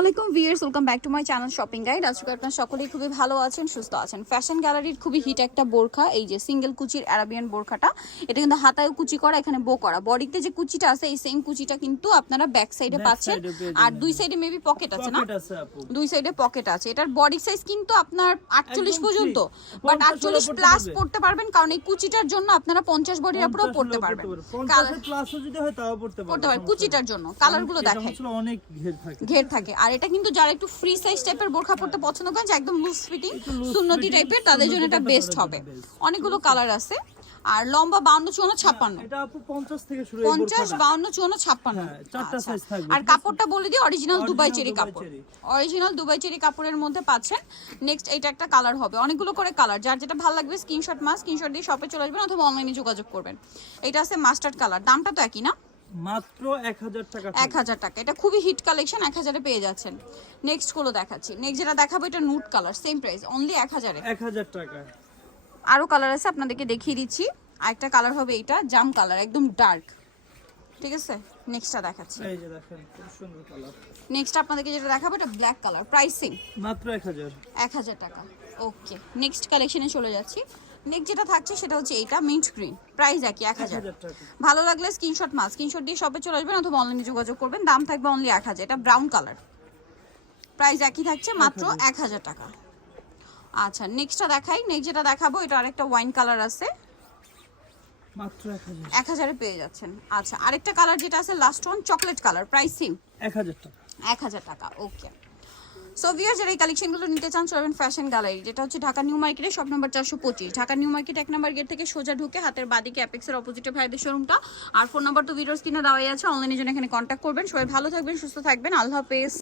আলাইকুম viewers, welcome back to my channel shopping guide. আজকে আপনারা সকলেই খুবই ভালো আছেন, সুস্থ আছেন। ফ্যাশন গ্যালারির খুবই হিট একটা বোরখা, এই যে সিঙ্গেল কুচির আরাবিয়ান বোরখাটা, এটা কিন্তু হাতায়ও কুচি করা, এখানে বো করা। বডিতে যে কুচিটা আছে এই সেম কুচিটা কিন্তু আপনারা ব্যাক সাইডে পাচ্ছেন, আর দুই সাইডে মেবি পকেট আছে না, দুই সাইডে পকেট আছে। এটার বডি সাইজ কিন্তু আপনার 48 পর্যন্ত, বাট 48 প্লাস পড়তে পারবেন, কারণ এই কুচিটার জন্য আপনারা 50 বডির উপরেও পড়তে পারবেন। 50 প্লাসও যদি হয় তাও পড়তে পারবেন কুচিটার জন্য। কালারগুলো দেখেন, অনেক ঘের থাকে। আর এটা কিন্তু যারা একটু ফ্রি সাইজ টাইপের বোরখা পড়তে পছন্দ করেন, যে একদম লুজ ফিটিং সুন্নতি টাইপের, তাদের জন্য এটা বেস্ট হবে। অনেকগুলো কালার আছে, আর লম্বা 52, 54, 56। এটা আপু 50 থেকে শুরু, 50, 52, 54, 56। চারটা সাইজ থাকবে। আর কাপড়টা বলে দিই, অরিজিনাল দুবাই চেরি কাপড়, অরিজিনাল দুবাই চেরি কাপড়ের মধ্যে পাচ্ছেন। নেক্সট এটা একটা কালার হবে, অনেকগুলো করে কালার, যার যেটা ভালো লাগবে স্ক্রিনশট স্ক্রিনশট দিয়ে শপে চলে আসবেন অথবা অনলাইনে যোগাযোগ করবেন। এটা আছে মাস্টার্ড কালার, দামটা তো একই না, মাত্র 1000 টাকা। 1000 টাকা। এটা খুবই হিট কালেকশন, 1000 এ পেয়ে যাচ্ছেন। নেক্সট গুলো দেখাচ্ছি। নেক্সট যেটা দেখাবো এটা নুট কালার, সেম প্রাইস, অনলি 1000 এ। 1000 টাকা। আরো কালার আছে, আপনাদেরকে দেখিয়ে দিচ্ছি। আরেকটা কালার হবে এটা জাম কালার, একদম ডার্ক, ঠিক আছে। নেক্সটটা দেখাচ্ছি, এই যে দেখেন খুব সুন্দর কালার। নেক্সট আপনাদেরকে যেটা দেখাবো এটা ব্ল্যাক কালার, প্রাইসিং মাত্র 1000 টাকা। ওকে, নেক্সট কালেকশনে চলে যাচ্ছি। নেক্সট যেটা থাকছে সেটা হচ্ছে এইটা মিন্ট গ্রিন, প্রাইস একই 1000 টাকা। ভালো লাগলে স্ক্রিনশট দিয়ে শপে চলে আসবেন অথবা অনলাইনে যোগাযোগ করবেন। দাম থাকবে অনলি 1000। এটা ব্রাউন কালার, প্রাইস একই থাকছে, মাত্র 1000 টাকা। আচ্ছা, নেক্সটটা দেখাই। নেক্সট যেটা দেখাবো এটা আরেকটা ওয়াইন কালার আছে, মাত্র 1000 এ পেয়ে যাচ্ছেন। আচ্ছা, আরেকটা কালার যেটা আছে last one chocolate colour, pricing 1000 টাকা। 1000 টাকা। ওকে, সো ভিউয়ার্স যারা এই কালেকশনগুলো নিতে চান চলবেন ফ্যাশন গ্যালারি, যেটা হচ্ছে ঢাকা নিউ মার্কেটে shop number 425, Dhaka new market 1 নম্বর গেট থেকে সোজা ঢুকে হাতের বাদিকে অ্যাপেক্সের অপোজিটে ভাইদের শোরুমটা। আর ফোন নাম্বার তো ভিডিওর স্ক্রিনে দেওয়াই আছে, অনলাইনে জন্য এখানে কন্ট্যাক্ট করবেন। সবাই ভালো থাকবেন, সুস্থ থাকবেন, আল্লাহ হাফেজ।